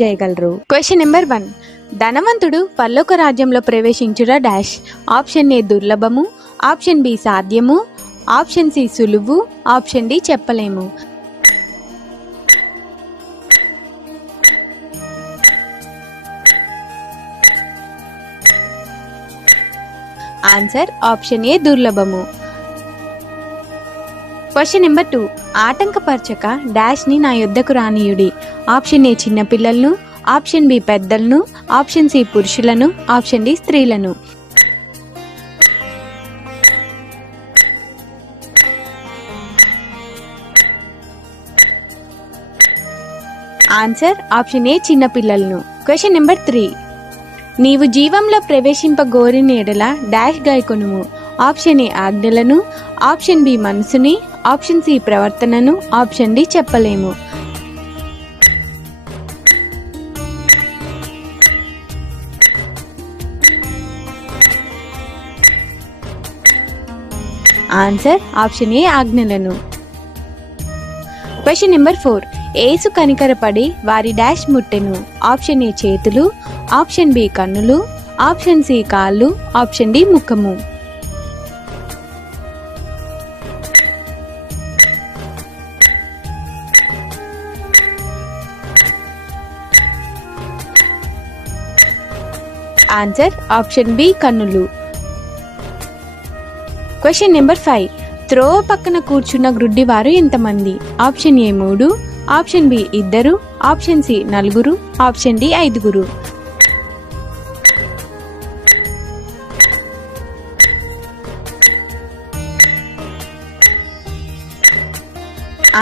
చేయగలరు. Question number 1. ధనవంతుడు పరలోక రాజ్యంలో ప్రవేశించుట డాష్. ఆప్షన్ ఏ దుర్లభము, ఆప్షన్ బి సాధ్యము, ఆప్షన్ సి సులువు, ఆప్షన్ డి చెప్పలేము. ఆన్సర్ ఆప్షన్ ఏ దుర్లభము. Question number 2. ఆటంకపరచక డాష్ ని నా యొద్దకు రానియుడి. ఆప్షన్ ఏ చిన్నపిల్లలను, ఆప్షన్ బి పెద్దలను, ఆప్షన్ సి పురుషులను, ఆప్షన్ డి స్త్రీలను. ఆన్సర్ ఆప్షన్ ఏ చిన్నపిల్లలను. Question number 3. నీవు జీవంలో ప్రవేశింపగోరిన ఎడల డాష్ గాయకొనుము. ఆప్షన్ ఏ ఆజ్ఞలను, ఆప్షన్ బి మనసుని, ఆప్షన్ సి ప్రవర్తనను, ఆప్షన్ డి చెప్పలేము. ఆన్సర్ ఆప్షన్ ఏ ఆజ్ఞలను. Question number 4. యేసు కనికరపడి వారి డాష్ ముట్టెను. ఆప్షన్ ఏ చేతులు, ఆప్షన్ బి కన్నులు, ఆప్షన్ సి కాళ్ళు, ఆప్షన్ డి ముఖము. ఆన్సర్ ఆప్షన్ బి కన్నులు. Question number 5. త్రోవ పక్కన కూర్చున్న గ్రుడ్డివారు ఎంతమంది? Option A 3, option B 2, option C 4, option D 5.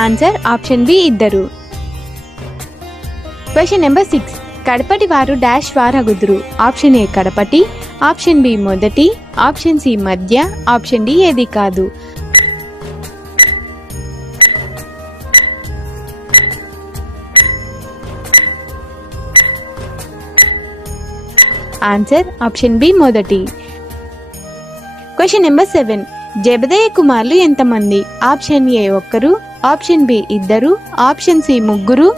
Answer option B 2. Question number 6. కడపటి వారు డాష్ వారగుదురు. ఆప్షన్ ఏ కడపటి, ఆప్షన్ బి మొదటి, ఆప్షన్ సి మధ్య, ఆప్షన్ డి ఏది కాదు. ఆన్సర్ ఆప్షన్ బి మొదటి. Question number 7. జెబెదయి కుమారులు ఎంతమంది? Option A 1, option B 2, option C 3,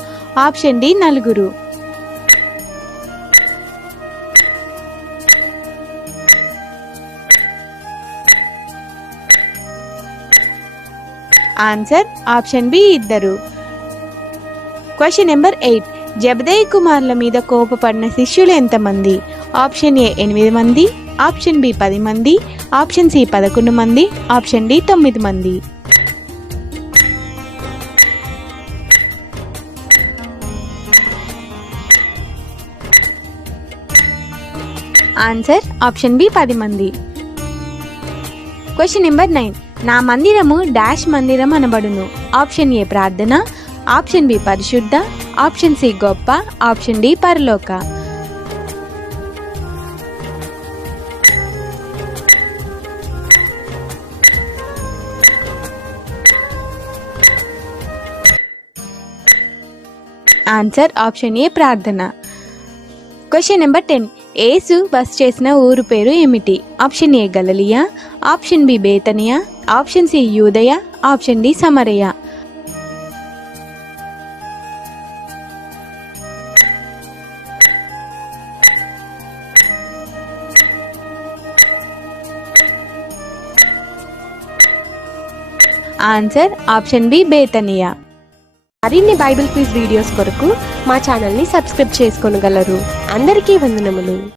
option D 4. Answer option B 2. Question number 8. Zebedee కుమారుల మీద కోపపడిన శిష్యులు ఎంతమంది? ఆప్షన్ ఏ 8 మంది, ఆప్షన్ బి 10 మంది, ఆప్షన్ సి 11 మంది, ఆప్షన్ డి 9 మంది. ఆన్సర్ ఆప్షన్ బి 10 మంది. Question number 9. నా మందిరము డాష్ మందిరం అనబడును. ఆప్షన్ ఏ ప్రార్థన, ఆప్షన్ బి పరిశుద్ధ, ఆప్షన్ సి గొప్ప, ఆప్షన్ డి పరలోక. ఆన్సర్ ఆప్షన్ ఏ ప్రార్థన. Question number 10. యేసు బస్ చేసిన ఊరు పేరు ఏమిటి? Option A Galilee, option B Bethany, option C Judea, option D Samaria. Answer option B Bethany. మరిన్ని బైబిల్ క్విజ్ వీడియోస్ కొరకు మా ఛానల్ని సబ్స్క్రైబ్ చేసుకోగలరు. అందరికీ వందనములు.